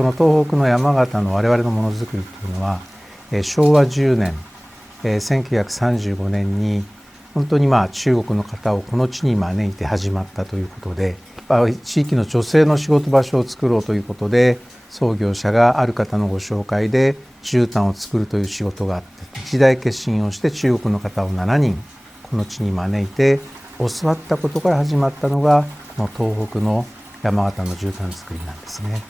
この東北の山形の我々のものづくりというのは、昭和10年、1935年に本当に中国の方をこの地に招いて始まったということで、地域の女性の仕事場所を作ろうということで、創業者がある方のご紹介で絨毯を作るという仕事があって、一大決心をして中国の方を7人この地に招いて教わったことから始まったのが、この東北の山形の絨毯作りなんですね。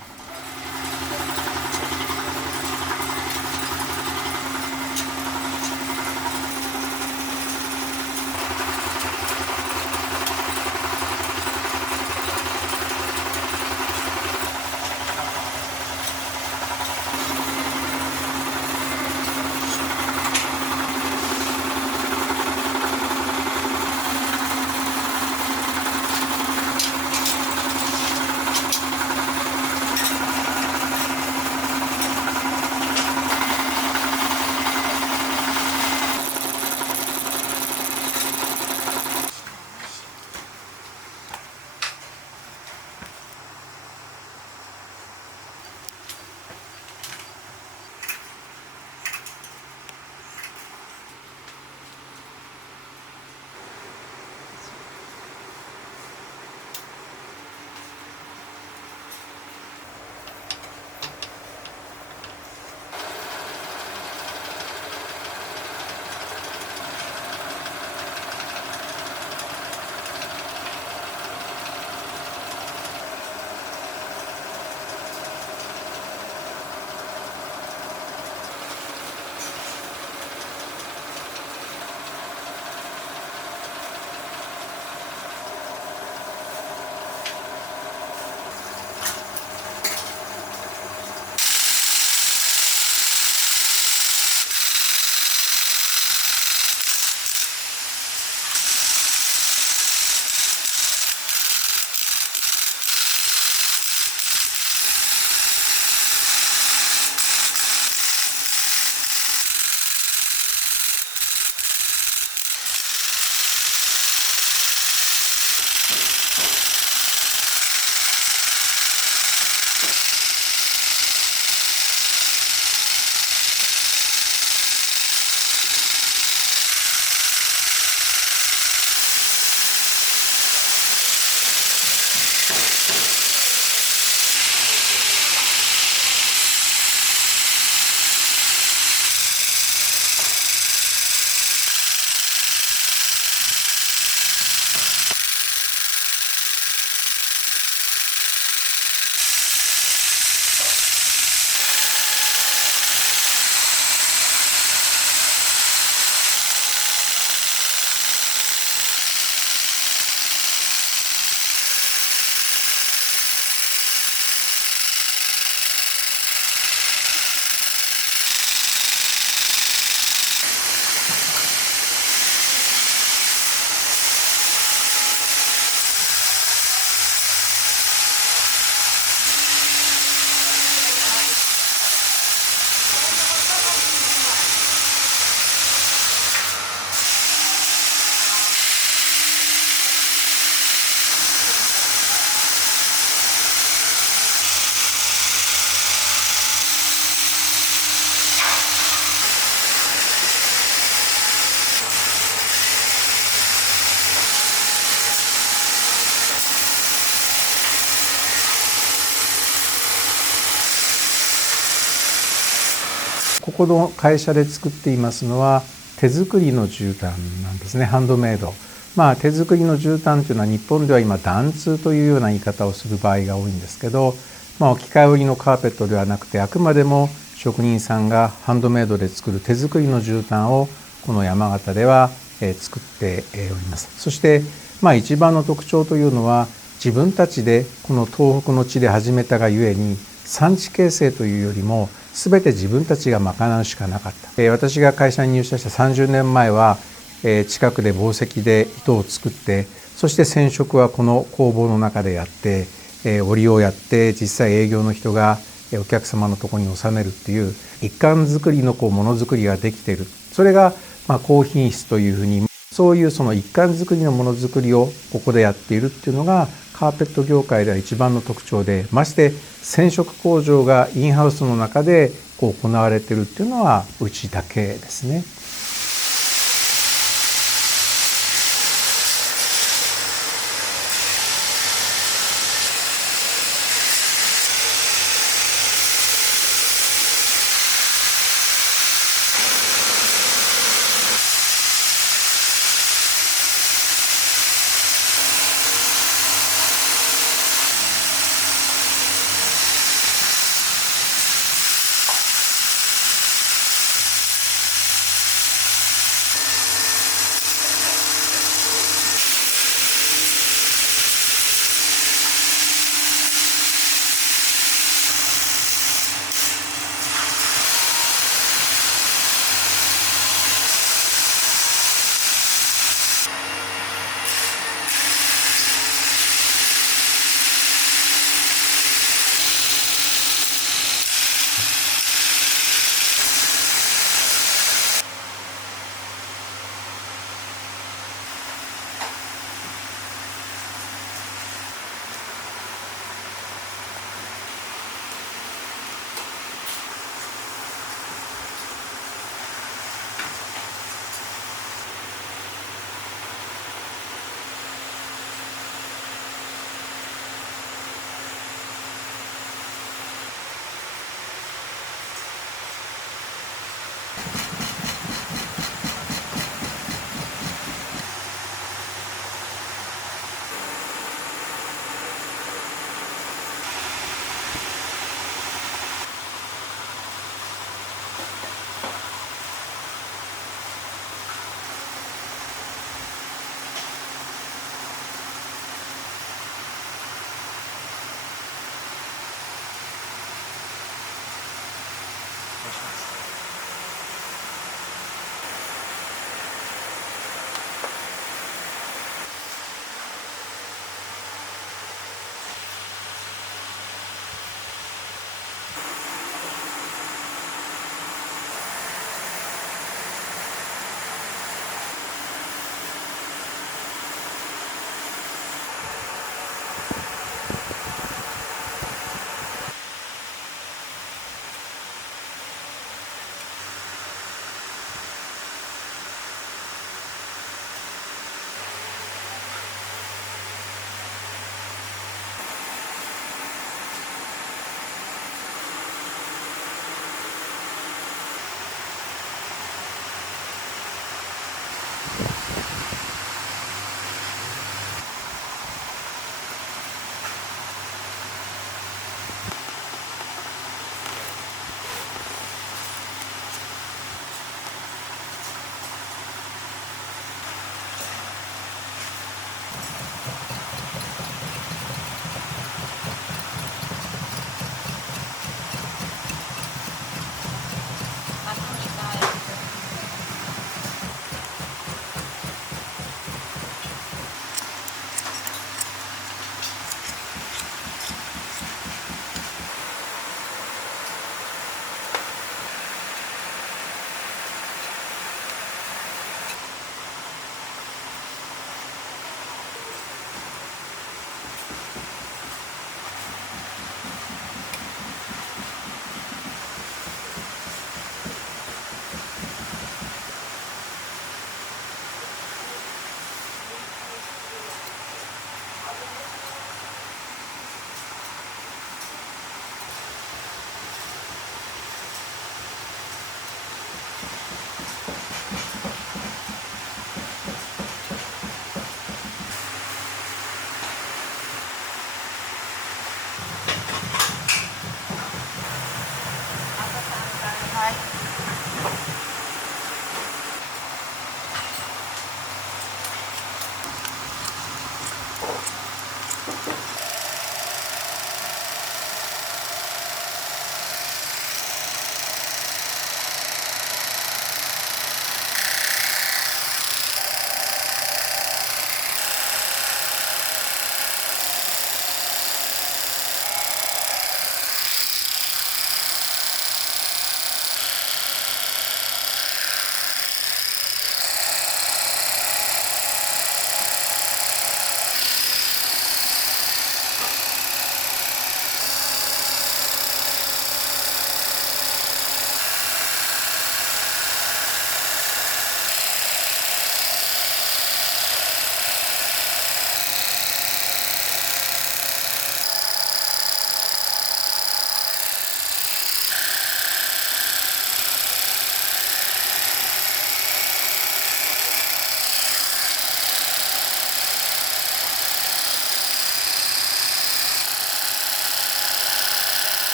ここの会社で作っていますのは手作りの絨毯なんですね。ハンドメイド。手作りの絨毯というのは日本では今緞通というような言い方をする場合が多いんですけど、機械織りのカーペットではなくて、あくまでも職人さんがハンドメイドで作る手作りの絨毯をこの山形では作っております。そして一番の特徴というのは、自分たちでこの東北の地で始めたがゆえに、産地形成というよりも全て自分たちが賄うしかなかった。私が会社に入社した30年前は近くで紡績で糸を作って、そして染色はこの工房の中でやって、織りをやって実際営業の人がお客様のところに納めるっていう一貫作りのものづくりができている。それが高品質というふうに、そういうその一貫作りのものづくりをここでやっているっていうのがカーペット業界では一番の特徴で、まして染色工場がインハウスの中で行われているっていうのはうちだけですね。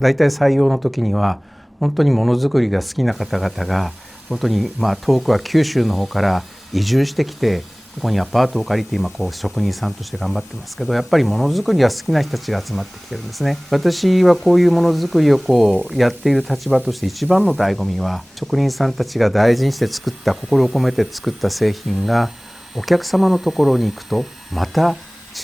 大体採用の時には本当にものづくりが好きな方々が本当に遠くは九州の方から移住してきてここにアパートを借りて今職人さんとして頑張ってますけど、やっぱりものづくりが好きな人たちが集まってきてるんですね。私はこういうものづくりをやっている立場として一番の醍醐味は、職人さんたちが大事にして作った心を込めて作った製品がお客様のところに行くとまた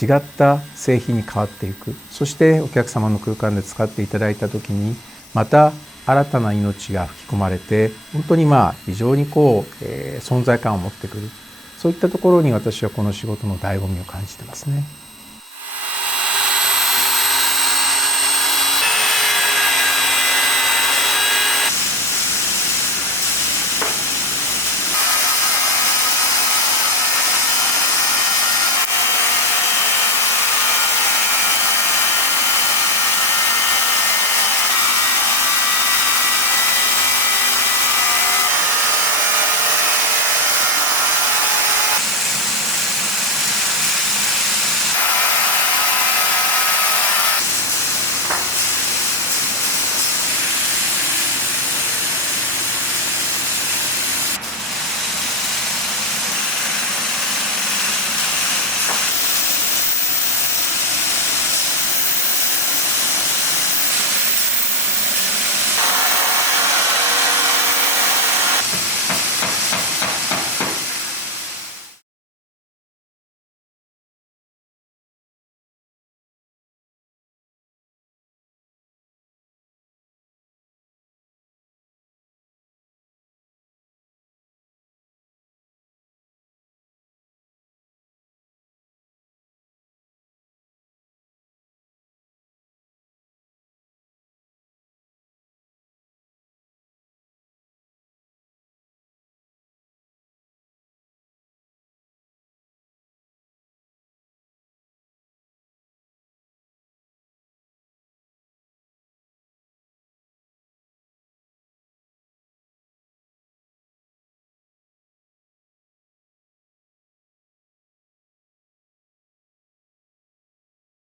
違った製品に変わっていく。そしてお客様の空間で使っていただいた時にまた新たな命が吹き込まれて、本当に非常に存在感を持ってくる。そういったところに私はこの仕事の醍醐味を感じてますね。